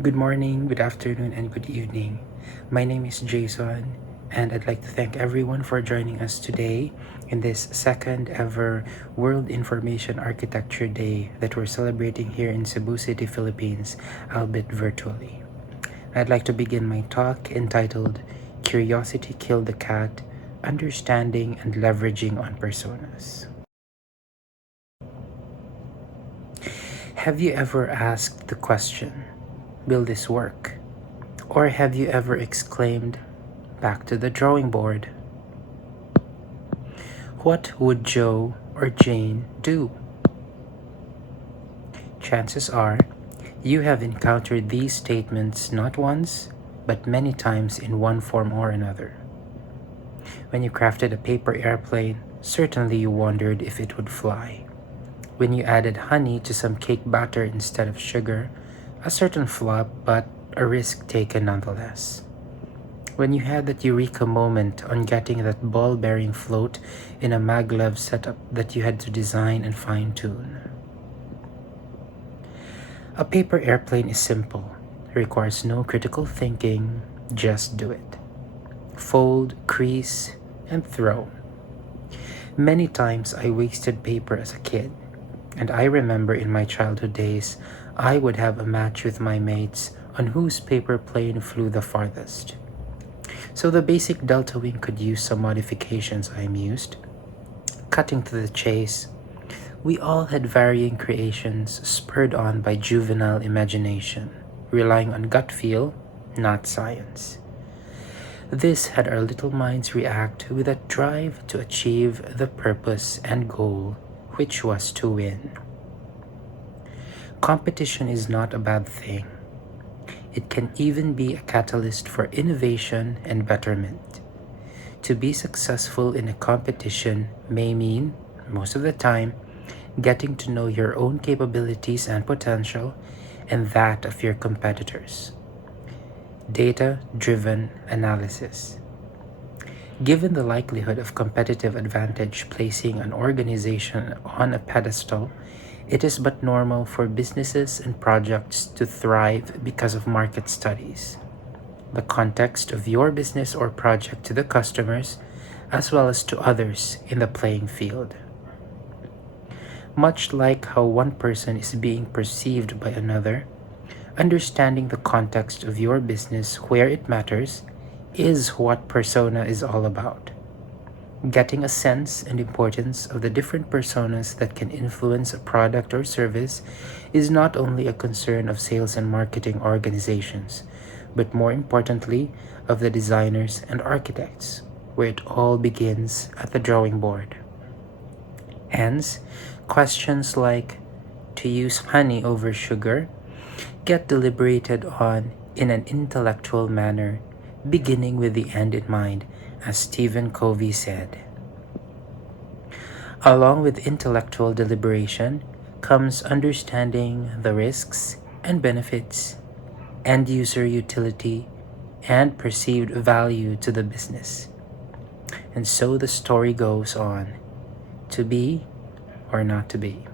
Good morning, good afternoon, and good evening. My name is Jason, and I'd like to thank everyone for joining us today in this second ever World Information Architecture Day that we're celebrating here in Cebu City, Philippines, albeit virtually. I'd like to begin my talk entitled Curiosity Killed the Cat, Understanding and Leveraging on Personas. Have you ever asked the question, will this work? Or have you ever exclaimed, back to the drawing board? What would Joe or Jane do? Chances are you have encountered these statements not once, but many times in one form or another. When you crafted a paper airplane, certainly you wondered if it would fly. When you added honey to some cake batter instead of sugar, a certain flop, but a risk taken nonetheless. When you had that eureka moment on getting that ball-bearing float in a maglev setup that you had to design and fine-tune. A paper airplane is simple, requires no critical thinking, just do it. Fold, crease, and throw. Many times I wasted paper as a kid, and I remember in my childhood days, I would have a match with my mates on whose paper plane flew the farthest. So the basic delta wing could use some modifications, I mused. Cutting to the chase, we all had varying creations spurred on by juvenile imagination, relying on gut feel, not science. This had our little minds react with a drive to achieve the purpose and goal, which was to win. Competition is not a bad thing. It can even be a catalyst for innovation and betterment. To be successful in a competition may mean, most of the time, getting to know your own capabilities and potential and that of your competitors. Data-driven analysis. Given the likelihood of competitive advantage placing an organization on a pedestal, it is but normal for businesses and projects to thrive because of market studies, the context of your business or project to the customers, as well as to others in the playing field. Much like how one person is being perceived by another, understanding the context of your business where it matters is what persona is all about. Getting a sense and importance of the different personas that can influence a product or service is not only a concern of sales and marketing organizations, but more importantly, of the designers and architects, where it all begins at the drawing board. Hence, questions like, to use honey over sugar, get deliberated on in an intellectual manner, beginning with the end in mind, as Stephen Covey said. Along with intellectual deliberation comes understanding the risks and benefits, end-user utility, and perceived value to the business. And so the story goes on, to be or not to be.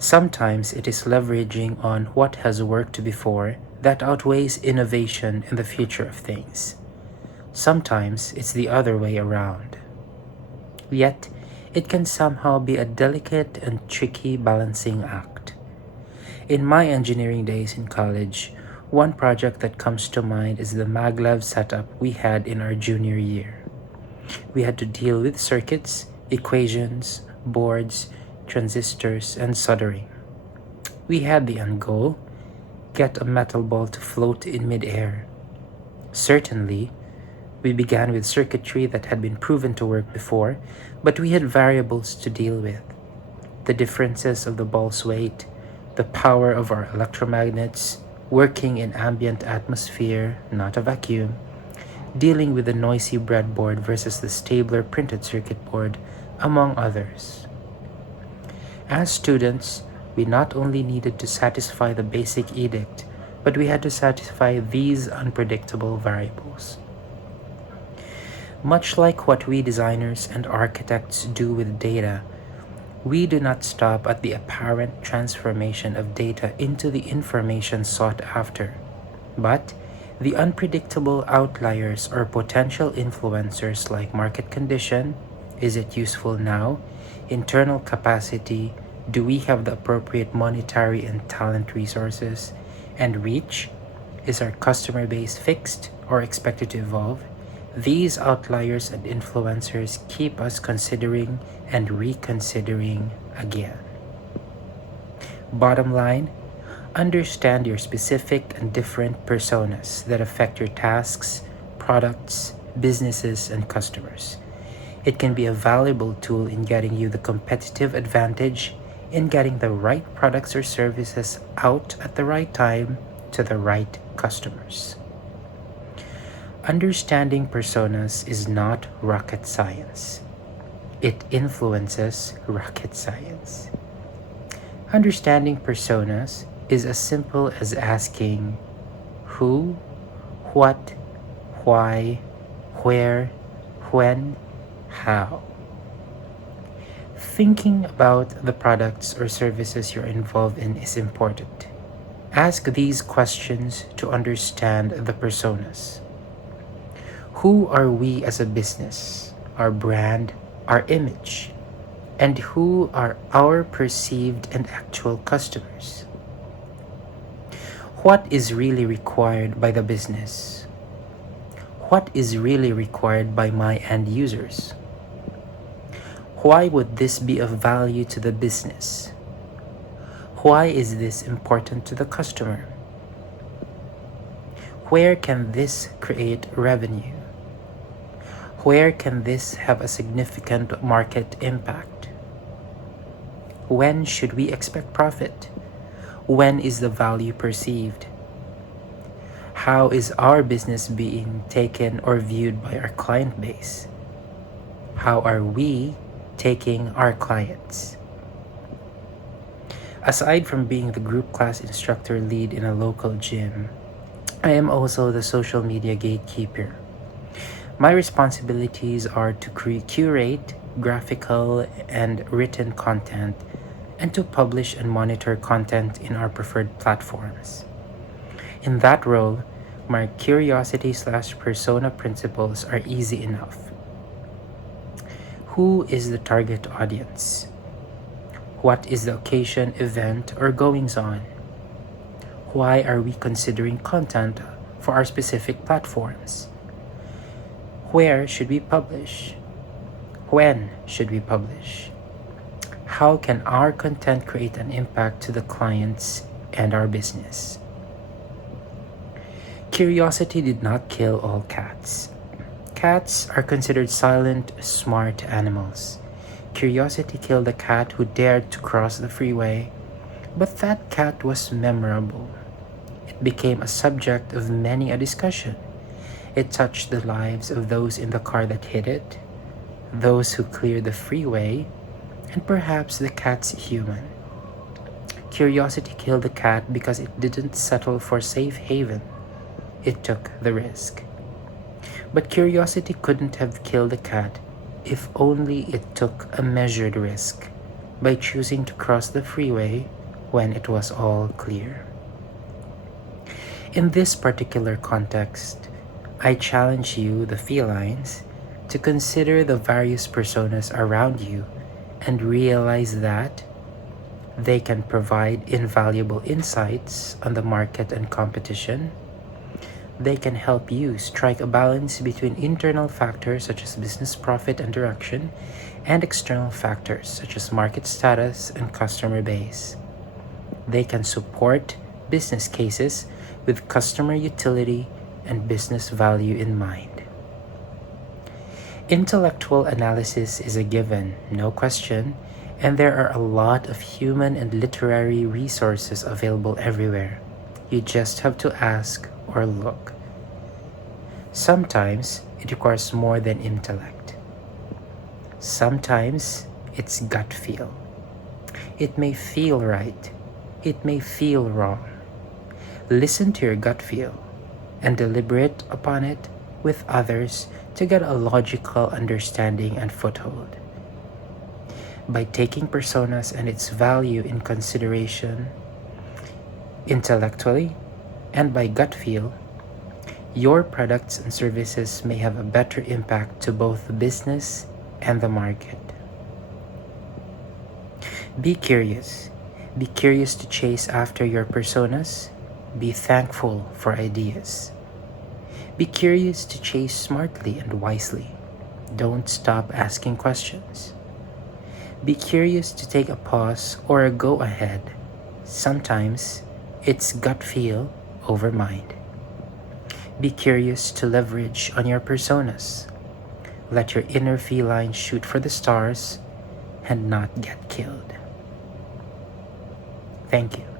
Sometimes it is leveraging on what has worked before that outweighs innovation in the future of things. Sometimes it's the other way around. Yet, it can somehow be a delicate and tricky balancing act. In my engineering days in college, one project that comes to mind is the maglev setup we had in our junior year. We had to deal with circuits, equations, boards, transistors, and soldering. We had the end goal, get a metal ball to float in midair. Certainly, we began with circuitry that had been proven to work before, but we had variables to deal with. The differences of the ball's weight, the power of our electromagnets, working in ambient atmosphere, not a vacuum, dealing with the noisy breadboard versus the stabler printed circuit board, among others. As students, we not only needed to satisfy the basic edict, but we had to satisfy these unpredictable variables. Much like what we designers and architects do with data, We do not stop at the apparent transformation of data into the information sought after, but the unpredictable outliers or potential influencers like market condition, is it useful now, internal capacity, do we have the appropriate monetary and talent resources, and reach, is our customer base fixed or expected to evolve? These outliers and influencers keep us considering and reconsidering again. Bottom line, understand your specific and different personas that affect your tasks, products, businesses, and customers. It can be a valuable tool in getting you the competitive advantage in getting the right products or services out at the right time to the right customers. Understanding personas is not rocket science. It influences rocket science. Understanding personas is as simple as asking who, what, why, where, when, how. Thinking about the products or services you're involved in is important. Ask these questions to understand the personas. Who are we as a business, our brand, our image? And who are our perceived and actual customers? What is really required by the business? What is really required by my end users? Why would this be of value to the business? Why is this important to the customer? Where can this create revenue? Where can this have a significant market impact? When should we expect profit? When is the value perceived? How is our business being taken or viewed by our client base? How are we taking our clients? Aside from being the group class instructor lead in a local gym, I am also the social media gatekeeper. My responsibilities are to curate graphical and written content and to publish and monitor content in our preferred platforms. In that role, my curiosity/persona principles are easy enough. Who is the target audience? What is the occasion, event, or goings on? Why are we considering content for our specific platforms? Where should we publish? When should we publish? How can our content create an impact to the clients and our business? Curiosity did not kill all cats. Cats are considered silent, smart animals. Curiosity killed a cat who dared to cross the freeway, but that cat was memorable. It became a subject of many a discussion. It touched the lives of those in the car that hit it, those who cleared the freeway, and perhaps the cat's human. Curiosity killed the cat because it didn't settle for safe haven. It took the risk. But curiosity couldn't have killed the cat if only it took a measured risk by choosing to cross the freeway when it was all clear. In this particular context, I challenge you, the felines, to consider the various personas around you and realize that they can provide invaluable insights on the market and competition. They can help you strike a balance between internal factors such as business profit and direction and external factors such as market status and customer base. They can support business cases with customer utility and business value in mind. Intellectual analysis is a given, no question, and there are a lot of human and literary resources available everywhere. You just have to ask or look. Sometimes it requires more than intellect. Sometimes it's gut feel. It may feel right. It may feel wrong. Listen to your gut feel and deliberate upon it with others to get a logical understanding and foothold. By taking personas and its value in consideration intellectually and by gut feel, your products and services may have a better impact to both the business and the market. Be curious. Be curious to chase after your personas. Be thankful for ideas. Be curious to chase smartly and wisely. Don't stop asking questions. Be curious to take a pause or a go ahead. Sometimes it's gut feel over mind. Be curious to leverage on your personas. Let your inner feline shoot for the stars and not get killed. Thank you.